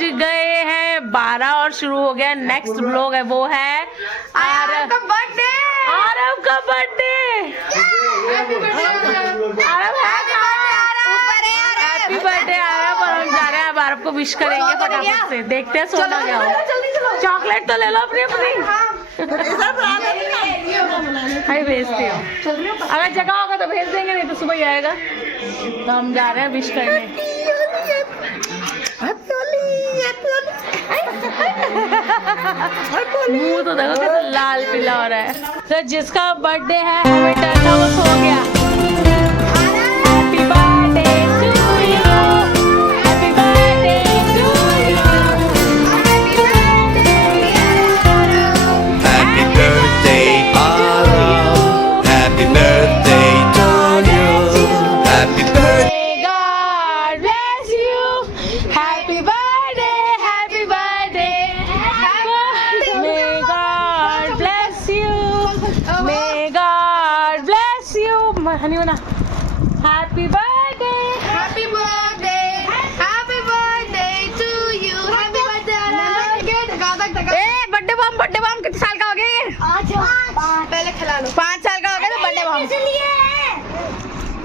गए हैं 12 और शुरू हो गया नेक्स्ट ब्लॉग है, वो है आरव का बर्थडे। आरव का birthday, Aarav happy birthday Aarav. और हम जा रहे हैं अब आरव को विश करेंगे फटाफट से। देखते हैं सोना क्या हो। चॉकलेट तो ले लो अपनी अपनी। भेजती हो, अगर जगह होगा तो भेज देंगे, नहीं तो सुबह ही आएगा। तो हम जा रहे हैं विश करने। मुंह तो देखो कैसे लाल पीला हो रहा है। तो जिसका बर्थडे है हमें डर था, वो सो गया। Happy birthday to you, happy birthday to you, Happy birthday, Arab. Happy birthday to you. Happy birthday. May God bless you. Happy birthday, happy birthday. May God bless you. May God bless you. Honey बना। Happy birthday. Happy birthday, happy birthday to you. Happy birthday birthday बम कितने साल का हो गया ये? पहले खिला लो। 5 साल का हो गया तो बर्थडे बम।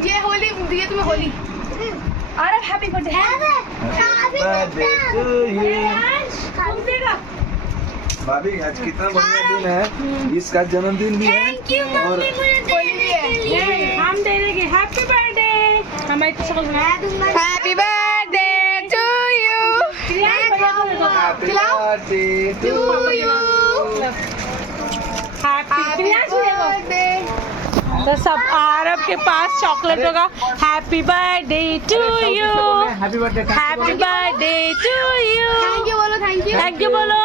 ये होली दिए तुम्हें होली। अरे happy birthday. Birthday to you. भाभी आज कितना बढ़िया दिन है, इसका जन्मदिन भी है और होली भी है। हम दे देंगे हैप्पी बर्थडे। हमारी happy birthday to you. Happy birthday to you. तो सब आरब के पास चॉकलेट होगा। Happy birthday to you, happy birthday. Happy birthday to you. Thank you बोलो, थैंक यू। थैंक यू बोलो।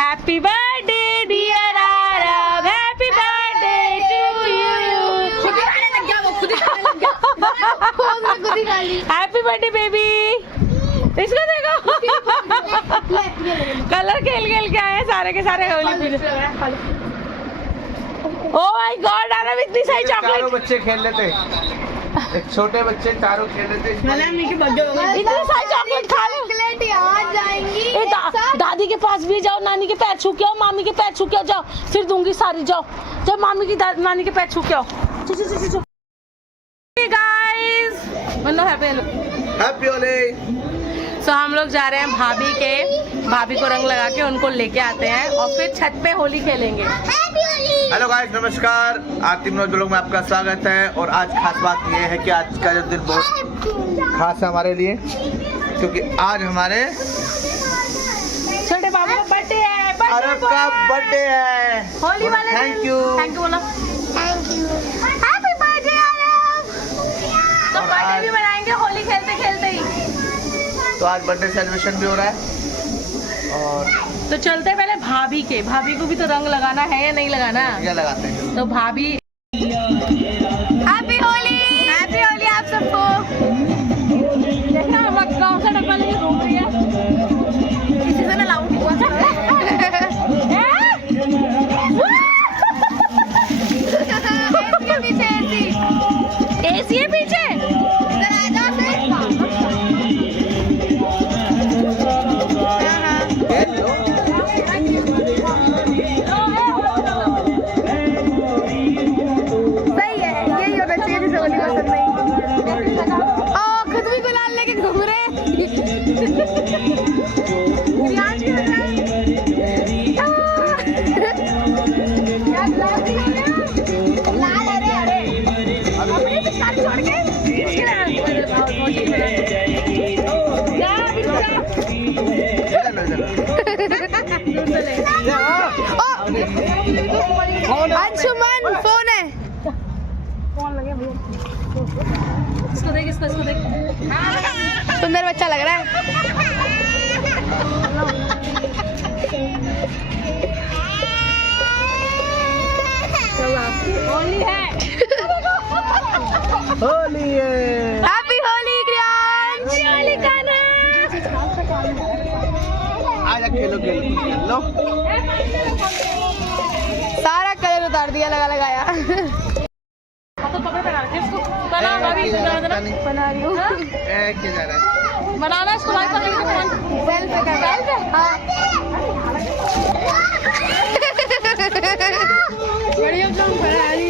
Happy birthday dear Aarab, happy birthday to you. खुद ही खाने लग गया वो, खुद ही खाने लग गया। खुद ही खा ली। Happy birthday baby. इसको देखो कलर खेल खेल के आए हैं सारे के सारे होली पे। ओ माय गॉड आरब इतनी सारी चारों चॉकलेट। बच्चे खेल लेते, एक छोटे बच्चे चारों खेल लेते। इतनी सारी चॉकलेट खा लो। चॉकलेट यहाँ जाएंगी। ए दादी के पास भी जाओ, नानी के पैर छू के आओ, मामी के पैर छू के आओ, जाओ फिर दूंगी सारी। जाओ जब मामी की नानी के पैर छू के आओ। गाइस मतलब हैप्पी होली। सो हम लोग जा रहे हैं भाभी को रंग लगा के उनको लेके आते हैं और फिर छत पे होली खेलेंगे। हेलो गाइस, नमस्कार। आरती मनोज लोग में आपका स्वागत है। और आज खास बात ये है कि आज का जो दिन बहुत खास है हमारे लिए, क्योंकि आज हमारे छोटे बाबू का बर्थडे है। आरब का बर्थडे है। होली वाले थैंक यू बोलो। Happy birthday Aarav. तो बर्थडे भी मनाएंगे होली खेलते खेलते ही। तो आज बर्थडे सेलिब्रेशन भी हो रहा है। और तो चलते हैं पहले भाभी को भी तो रंग लगाना है या नहीं लगाना? क्या लगाते हैं? तो भाभी हैप्पी होली आप सबको। देखना हम गाँव से डब्बा लेके घूम रही है। किसी से ना लाऊं एसी है पीछे। अंशुमन फोन है। इसको देख सुंदर बच्चा लग रहा है। होली है। होली है। हैप्पी होली क्रियांश। होली का ना आजा खेलो खेलो। सारा कलर उतार दिया, लगाया। तो कपड़े पहना रखे इसको। बना भाभी बना रही हूँ। क्या जा रहा है? बनाना इसको भाई पकड़ के फोन सेल पे कर सेल पे हां बढ़िया काम करा है ने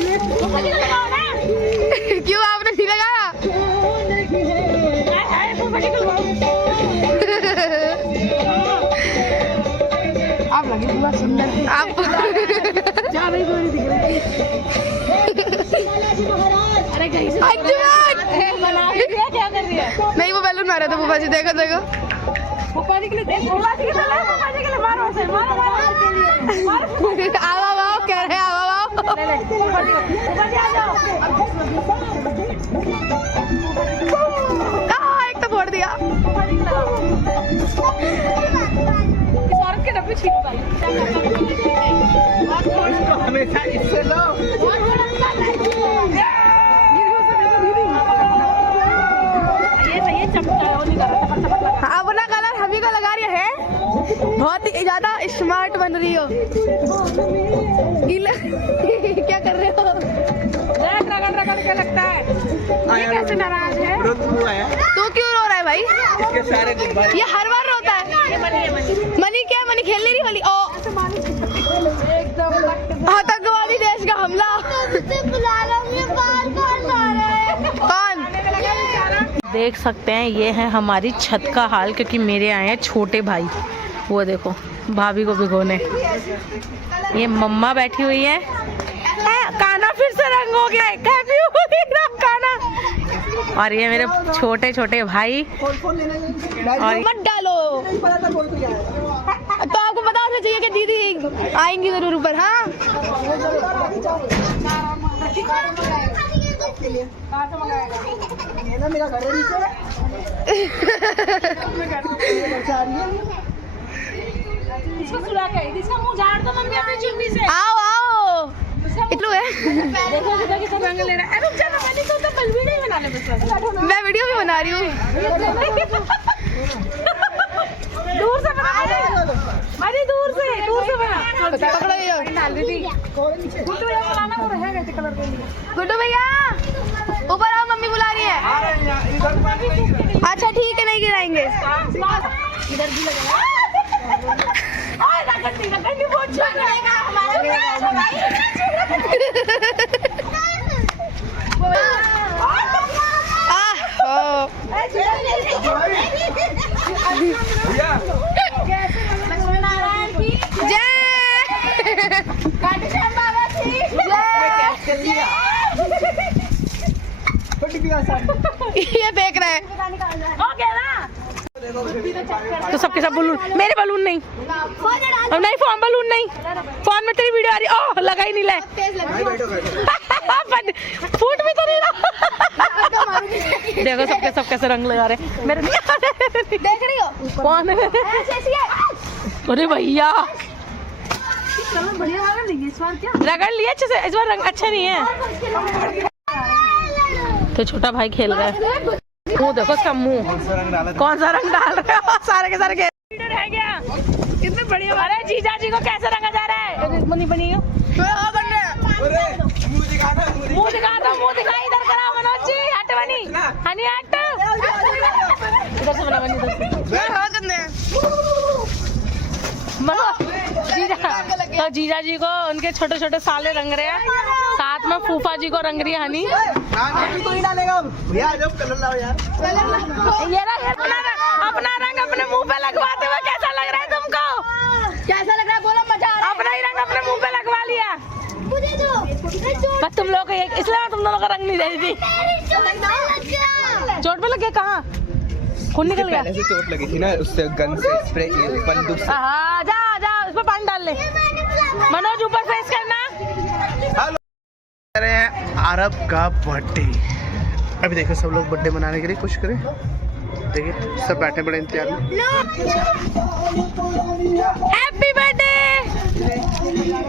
क्यों आपने नहीं लगाया आप लगे पूरा सुंदर आप जा रही गोरी दिख रही अरे कहीं से बना दिया क्या कर रही है नहीं वो बैलून मारा था फूफा जी देखो देखो फूफा जी के लिए मारो से मारो आओ आओ कह रहे आओ आओ फूफा जी आ जाओ कहां एक तो फोड़ दिया इस औरत के डब्बे छीन पाई हमेशा इससे लो अपना कलर हम ही को लगा रही है बहुत ही ज्यादा स्मार्ट बन रही हो क्या कर रहे हो रगड़ के लगता है ये कैसे नाराज है तू क्यों रो रहा है भाई इसके सारे गुब्बारे ये हर बार रोता है मनी क्या मनी खेल नहीं रही होली ओ आतंकवादी देश का हमला कौन देख सकते हैं ये है हमारी छत का हाल क्योंकि मेरे आए हैं छोटे भाई वो देखो भाभी को भिगोने ये मम्मा बैठी हुई है काना फिर से रंग हो गया है काना और ये मेरे छोटे छोटे भाई और मत डालो तो आपको पता होना चाहिए कि दीदी आएंगी जरूर ऊपर हाँ मेरा घर है नीचे इसको सुला के इसका मुंह झाड़ दो मम्मी अपनी चुप्पी से आओ आओ इतलू है देखो देखो कितना रंग ले रहा है रुक जा ना मैंने तो बस वीडियो ही बना ले बस मैं वीडियो भी बना रही हूं दूर से बना अरे दूर से बना पकड़ो ये डाल दी गुड्डू भैया बनाना वो रहेगा इस कलर के लिए गुड्डू भैया ऊपर आओ मम्मी बुला रही है अच्छा ठीक है नहीं गिराएंगे इधर भी लगा ओए रगड़ती बहुत चलेगा हमारे ये देख रहे हैं तो सबके सब बलून मेरे बलून नहीं और नहीं फोन बलून नहीं फोन में तेरी वीडियो आ रही ओह लगा ही नहीं ले फूट भी तो नहीं रहा देखो सबके सब कैसे रंग लगा रहे मेरे नहीं देख रही हो कौन अरे भैया रगड़ लिया अच्छे से इस बार रंग अच्छा नहीं है तो छोटा भाई खेल रहा है मुँह देखो उसका मुँह कौन सा रंग डाल रहे हो सारे के सारे रह गया कितने बढ़िया अरे जीजा जी को कैसे रंगा जा रहा है बनी बनी मुँह दिखा इधर करा मनोज जी हट बनी हनी हट इधर से बना बनी तो जीजा जी को उनके छोटे छोटे साले रंग रहे हैं साथ में फूफा जी को रंग रही है हनी ये अपना रंग अपने मुंह पे लगवाते हुए कैसा लग रहा है तुमको कैसा लग रहा है बोलो मजा अपना ही रंग अपने मुंह पे लगवा लिया बस तुम लोग को इसलिए मैं तुम दोनों का रंग नहीं दे रही थी चोट पे लग गया कहाँ खून निकल गया पहले से चोट लगी थी ना उससे गन से स्प्रे बंदूक से हाँ जा उसमें पानी डाल ले मनोज ऊपर फेस करना हेलो कह रहे हैं आरब का बर्थडे अभी देखो सब लोग बर्थडे मनाने के लिए कुछ करें देखिए सब बैठे बड़े इंतजार में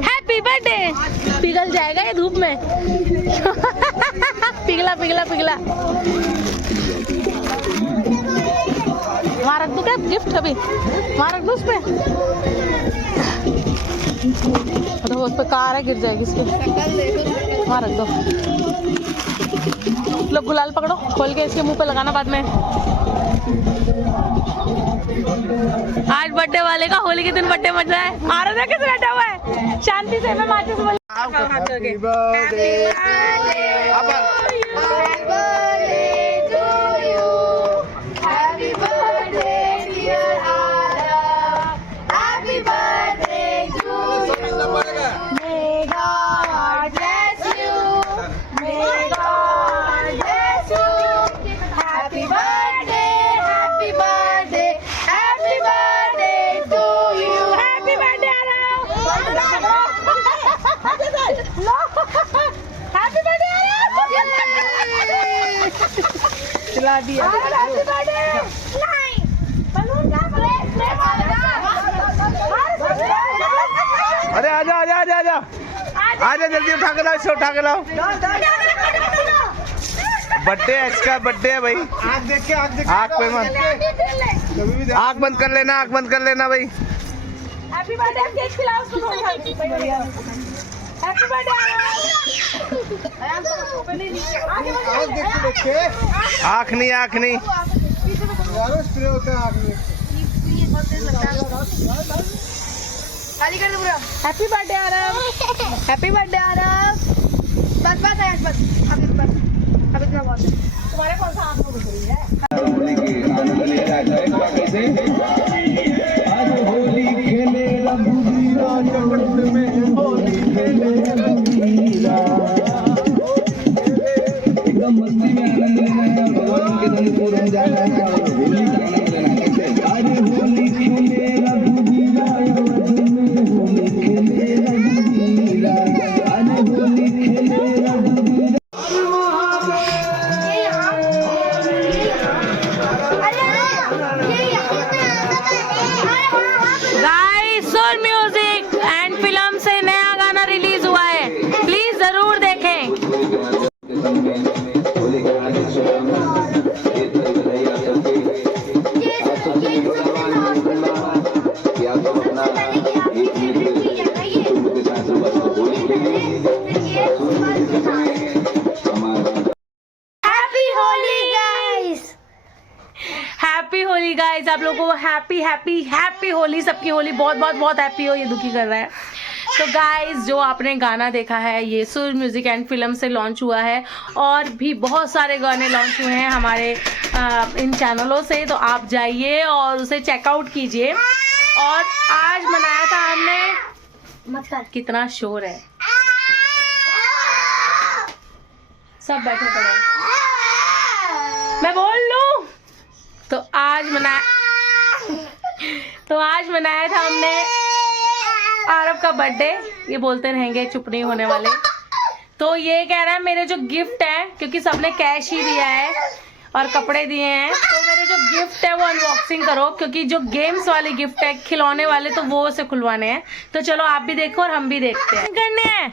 हैप्पी बर्थडे पिघल जाएगा ये धूप में पिघला वहाँ रख दो क्या गिफ्ट अभी वहाँ रख दो उस पे तो उस पे कार है गिर जाएगी इसकी वहाँ रख दो लो गुलाल पकड़ो, खोल के इसके मुंह पे लगाना बाद में। आज बर्थडे वाले का होली के दिन बर्थडे मच रहा है। आरव देख कैसे बैठा हुआ है शांति से। मैं माचिस बोल दिया। अरे आजा आजा आजा आजा आजा जल्दी उठा के लाओ, इसे उठा के लाओ। बर्थडे है इसका, बर्थडे है भाई। आँख देख के आँख पे मत, आँख बंद कर लेना, आँख बंद कर लेना भाई। हैप्पी बर्थडे केक खिलाओ उसको। Happy birthday. आँख नहीं, आँख नहीं। खाली कर दो पूरा। Happy birthday Aarav. Happy birthday Aarav. बस बस है बस, अब इतना बहुत है। तुम्हारे कौन सा आँख में घुस रही है? गाइस आप लोगों को हैप्पी हैप्पी हैप्पी होली। सबकी होली बहुत बहुत बहुत हैप्पी हो। ये दुखी कर रहा है। तो गाइस जो आपने गाना देखा है ये सुर म्यूजिक एंड फिल्म से लॉन्च हुआ है और भी बहुत सारे गाने लॉन्च हुए हैं हमारे इन चैनलों से, तो आप जाइए और उसे चेकआउट कीजिए। और आज मनाया था हमने, कितना शोर है, सब बैठे पड़े, मैं बोल लूं। तो आज मनाया था हमने आरव का बर्थडे। ये बोलते रहेंगे, चुप नहीं होने वाले। तो ये कह रहा है मेरे जो गिफ्ट है, क्योंकि सबने कैश ही दिया है और कपड़े दिए हैं, तो मेरे जो गिफ्ट है वो अनबॉक्सिंग करो, क्योंकि जो गेम्स वाले गिफ्ट है, खिलौने वाले, तो वो उसे खुलवाने हैं। तो चलो आप भी देखो और हम भी देखते हैं। करने हैं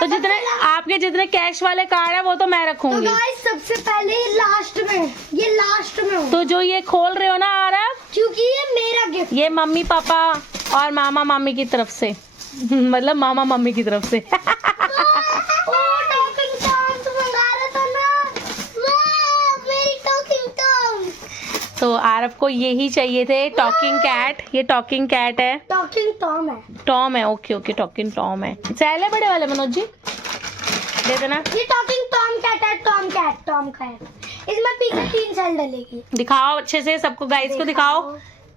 तो जितने कैश वाले कार्ड है वो तो मैं रखूंगी। तो सबसे पहले ये लास्ट में तो जो ये खोल रहे हो ना आरव, क्योंकि ये मेरा गिफ्ट, ये मम्मी पापा और मामा मामी की तरफ से मतलब मामा मम्मी की तरफ से तो आरव को यही चाहिए थे, टॉकिंग कैट। ये टॉकिंग कैट है, टॉकिंग टॉम है। टॉम है, ओके ओके, टॉकिंग टॉम है। सैले बड़े वाले मनोज जी दे देना। ये टॉकिंग टॉम कैट है, टॉम कैट। इसमें पीछे 3 सेल डलेगी। दिखाओ अच्छे से सबको, गाइस को दिखाओ,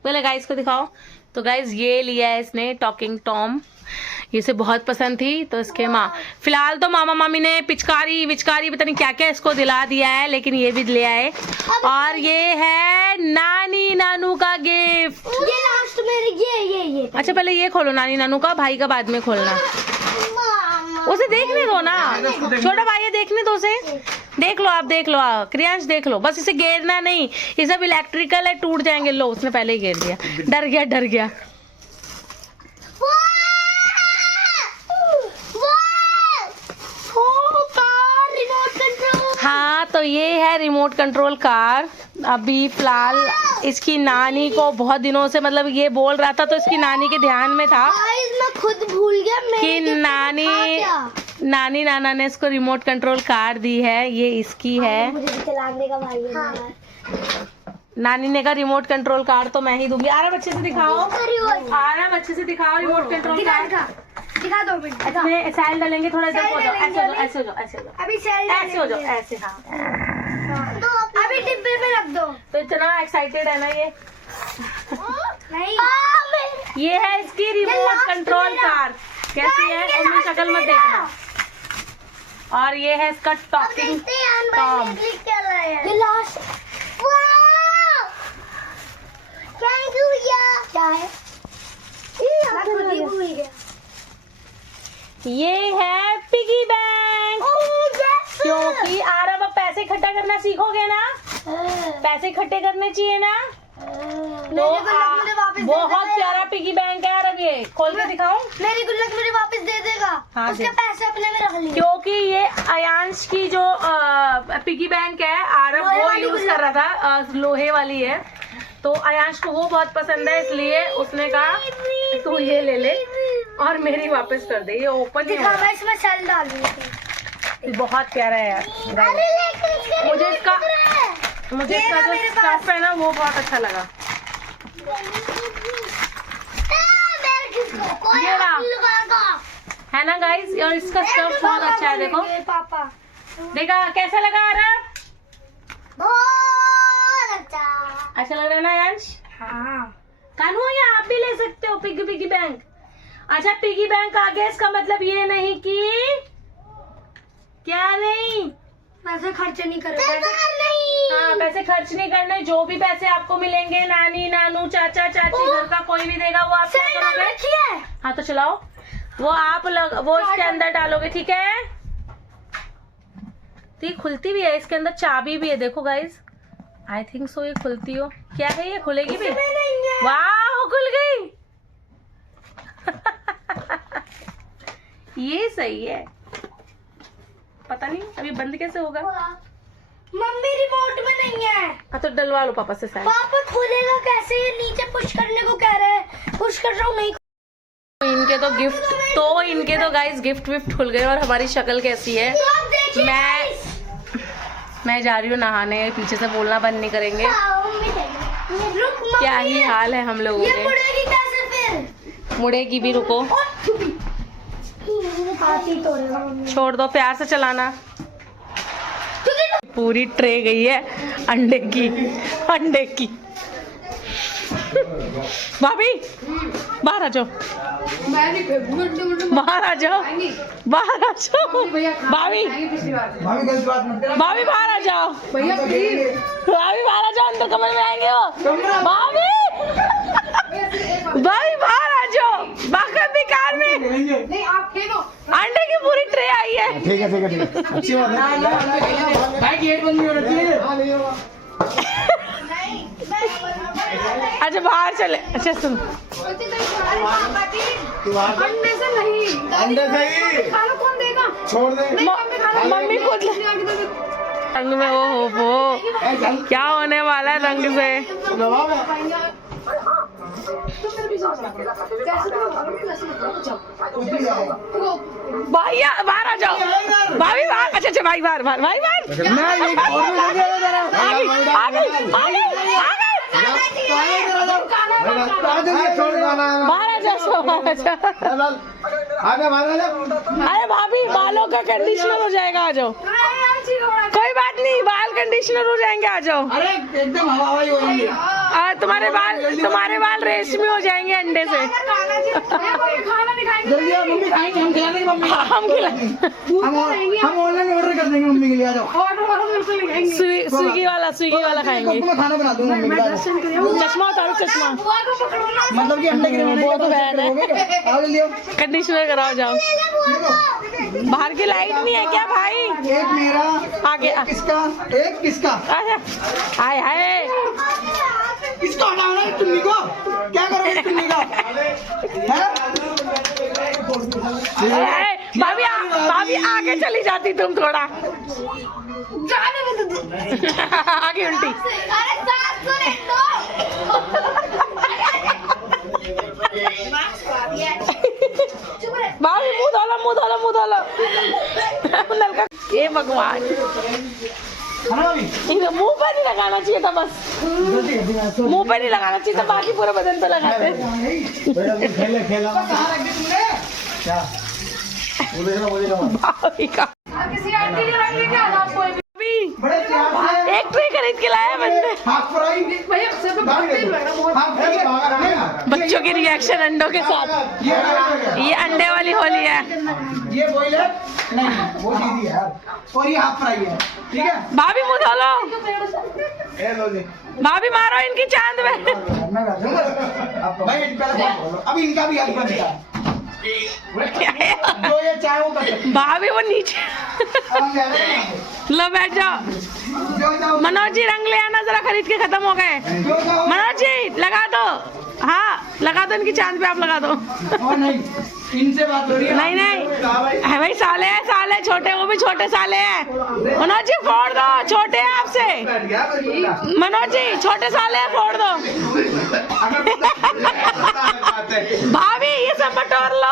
पहले गाइस को दिखाओ। तो गाइस ये लिया है इसने टॉकिंग टॉम, इसे बहुत पसंद थी। तो इसके फिलहाल तो मामा मामी ने पिचकारी विचकारी पता नहीं क्या क्या इसको दिला दिया है, लेकिन ये भी लिया है। और ये है नानी नानू का गिफ्ट। ये लास्ट में ये अच्छा पहले ये खोलो नानी नानू का, भाई का बाद में खोलना। उसे देखने दो ना, छोटा भाई है, देखने दो उसे। देख लो आप, देख लो क्रियांश, देख लो, बस इसे गिरना नहीं, ये सब इलेक्ट्रिकल है, टूट जाएंगे। लो उसने पहले ही गिर दिया, डर गया। हाँ तो ये है रिमोट कंट्रोल कार। अभी फिलहाल इसकी नानी को बहुत दिनों से, मतलब ये बोल रहा था तो इसकी नानी के ध्यान में था मैं खुद भूल गया कि नानी नाना ने इसको रिमोट कंट्रोल कार दी है, ये इसकी है। मुझे चलाने का भाई है। हाँ। नानी ने कहा रिमोट कंट्रोल कार तो मैं ही दूंगी। आराम अच्छे से दिखाओ, आराम अच्छे से दिखाओ रिमोट कंट्रोल कार। दिखा दो मिनट। इसमें सैल डालेंगे, थोड़ा इधर हो जाओ, ऐसे हो जाओ, ऐसे हो जाओ, ऐसे हो जाओ, अभी सैल ऐसे हो जाओ, ऐसे। हाँ तो अभी डिब्बे में रख दो। तो इतना एक्साइटेड है ना ये। नहीं ये है इसकी रिमोट कंट्रोल कार। कैसी है उनमें शक्ल मत देखना। और ये है इसका टॉकिंग टॉम। ये लास्ट थैंक यू यार। क्या है ये है पिगी बैंक। क्योंकि आरब अब पैसे इकट्ठा करना सीखोगे ना, पैसे इकट्ठे करने चाहिए ना। तो बहुत प्यारा पिगी बैंक है यार। ये खोल के दिखाओ। मेरी गुल्लक मुझे वापस दे देगा। हाँ, उसके पैसे अपने में रख लिए। क्योंकि ये अयांश की जो पिगी बैंक है आरब वो यूज कर रहा था, लोहे वाली है, तो अयांश को वो बहुत पसंद है, इसलिए उसने कहा तू ये ले ले और मेरी वापस कर दे। ये ओपन ही मैं इसमें सेल डालूंगी। बहुत प्यारा है यार। मुझे इसका जो स्टफ है ना वो बहुत अच्छा लगा। ये रहा है ना गाइस, और इसका स्टफ बहुत अच्छा है। देखो पापा, देखा कैसा लगा आरब? बहुत अच्छा लग रहा है ना यंश? हाँ। कानू ये आप भी ले सकते हो पिगी बैंक। अच्छा पिगी बैंक आ गया, इसका मतलब ये नहीं कि क्या नहीं पैसे खर्च नहीं कर हाँ पैसे खर्च नहीं करने। जो भी पैसे आपको मिलेंगे नानी नानू चाचा चाची घर का कोई भी देगा वो आप क्या करोगे? हाँ तो चलाओ, वो आप वो इसके अंदर डालोगे, ठीक है। तो ये खुलती भी है, इसके अंदर चाबी भी है। देखो गाइस, आई थिंक सो ये खुलती हो। क्या है ये, खुलेगी भी? वाह खुल गई। ये सही है। पता नहीं अभी बंद कैसे होगा। मम्मी रिमोट में नहीं है। तो डलवा लो पापा से साइड। पापा खोलेगा कैसे? ये नीचे पुश करने को कह रहे हैं, पुश कर रहा हूँ नहीं। इनके तो गाइस गिफ्ट विफ्ट खुल गए। और हमारी शक्ल कैसी है? मैं जा रही हूँ नहाने, पीछे से बोलना बंद नहीं करेंगे। क्या ही हाल है हम लोगों के। मुड़ेगी कैसे फिर? मुड़ेगी भी, रुको छोड़ दो, प्यार से चलाना। पूरी ट्रे गई है अंडे की। भाभी बाहर आ जाओ, बाहर आ जाओ, बाहर आ जाओ। भाभी बाहर आ जाओ, भाभी बाहर आ जाओ, अंदर कमरे में आएंगे वो। भाभी बाहर आ जाओ, बाहर बेकार में नहीं, आप खेलो। अंडे की पूरी ट्रे आई है। ठीक है अच्छी बात है। गेट बंद नहीं हो रही है। अच्छा बाहर चले। अच्छा सुन, अंडे से नहीं, खाना कौन देगा? छोड़ दे। मम्मी खुद रंग में वो क्या होने वाला है रंग से। भैया बाहर आ जाओ, भाभी बाहर। अच्छा भाई बाहर अरे भाभी बालों का कंडीशनर हो जाएगा, आ जाओ। कोई बात नहीं, बाल कंडीशनर हो जाएंगे, आ जाओ। अरे एकदम हवाई हो जाएंगे। तुम्हारे बाल रेशमी हो जाएंगे अंडे से। जल्दी आओ, मम्मी खाएंगे, हम खिलाएंगे मम्मी। हम खिलाएंगे, हम ऑनलाइन ऑर्डर कर देंगे मम्मी के लिए। आ जाओ। स्विगी वाला खाएंगे। मैं खाना बना दूंगा मम्मी के। चश्मा उतारो, चश्मा। मतलब कि अंडे के वो तो बहन है। आओ लियो, कंडीशनर कराओ, जाओ। बाहर की लाइट नहीं है क्या भाई? एक मेरा आगे एक किसका? हाय हाय, किसको हटाओ ना टुन्नी को? क्या करोगे टुन्नी का? भाभी आगे चली जाती तुम थोड़ा। आगे उल्टी। भाभी मुंह धोलो। भगवान, इन्हें मुंह पे नहीं लगाना चाहिए था, बस मुंह पे नहीं लगाना चाहिए था, बाकी पूरे बदन पे लगाते। भाभी का एक ट्रे खरीद के लाया बंदे। बच्चों के रिएक्शन अंडों के साथ। ये अंडे वाली होली है। ये बॉईल है नहीं, वो सीधी है और ये हाफ फ्राई है, ठीक है। भाभी मुँह धो लो, भाभी मारो इनकी चांद में। भाई अब इनका भी हक बनता है, जो ये चाहे वो कर सकते हैं। भाभी वो नीचे लो बैठ जाओ। मनोज जी रंग ले आना जरा, खरीद के खत्म हो गए। मनोज जी लगा दो, हाँ लगा दो, इनकी चांद पे आप लगा दो। और नहीं, इनसे बात हो रही है। नहीं नहीं है भाई, साले हैं साले, छोटे वो भी छोटे साले हैं। मनोज जी फोड़ दो, छोटे हैं आपसे। मनोज जी छोटे साले हैं, फोड़ दो। भाभी ये सब बटोर लो।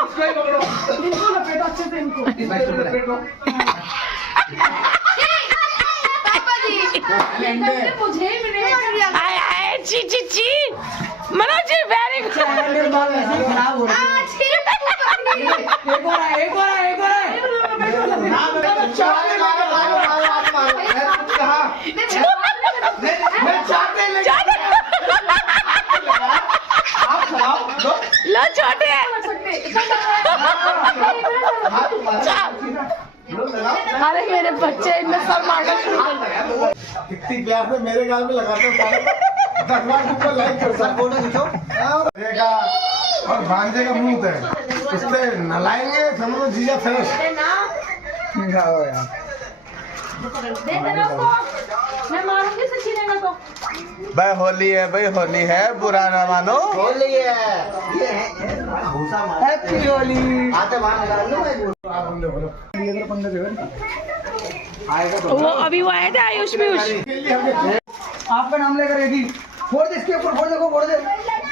आए आए ची ची ची। Manoj ji very good. खराब हो रहा है। एक और है, एक और है, एक और है। लो छोटे हैं। अरे मेरे बच्चे इनमें सब मारना शुरू कर दिया। कितनी क्लास में मेरे गाल में लगाते हो साले। 10 बार ऊपर लाइक कर सर, फोटो खींचो। और भांजे का मुंह है, उस पे नलाएंगे, समझो जीजा फ्रेश। खाओ यार। मैं मारूंगी सच्ची रहेगा तो। भाई होली है, बुरा ना मानो। होली है, ये है हैप्पी होली। आते बाहर निकाल लो भाई। ये तो पंडा देवन आएगा तो। वो अभी वो आए थे आयुष पीयूष। आपका नाम लेकर रेडी। फोड़ दे इसके ऊपर, फोड़ दे, फोड़ दे।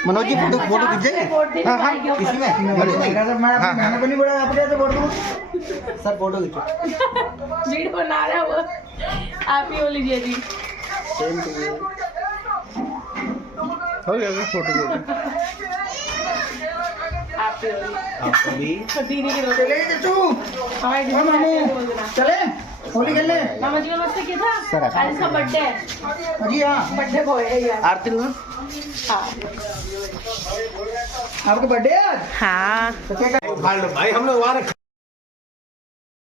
मनोज जी फोटो खींच जाए। हाँ इसी में मैं अपने को नहीं बोला, आप कैसे फोड़ दूँ सर? फोटो खींचो। वीडियो बना रहा है वो, आप ही हो लीजिए जी। हो गया फोटो। आप ही हो लीजिए। दीदी की चले चचू, मामू चले होली खेलने। मामा जी का मस्त किया था, आज इसका बर्थडे है। जी हाँ, बर्थडे बॉय है यार। आरती में हाँ आपका बर्थडे है आज? हाँ तो क्या भाई हम लोग वहाँ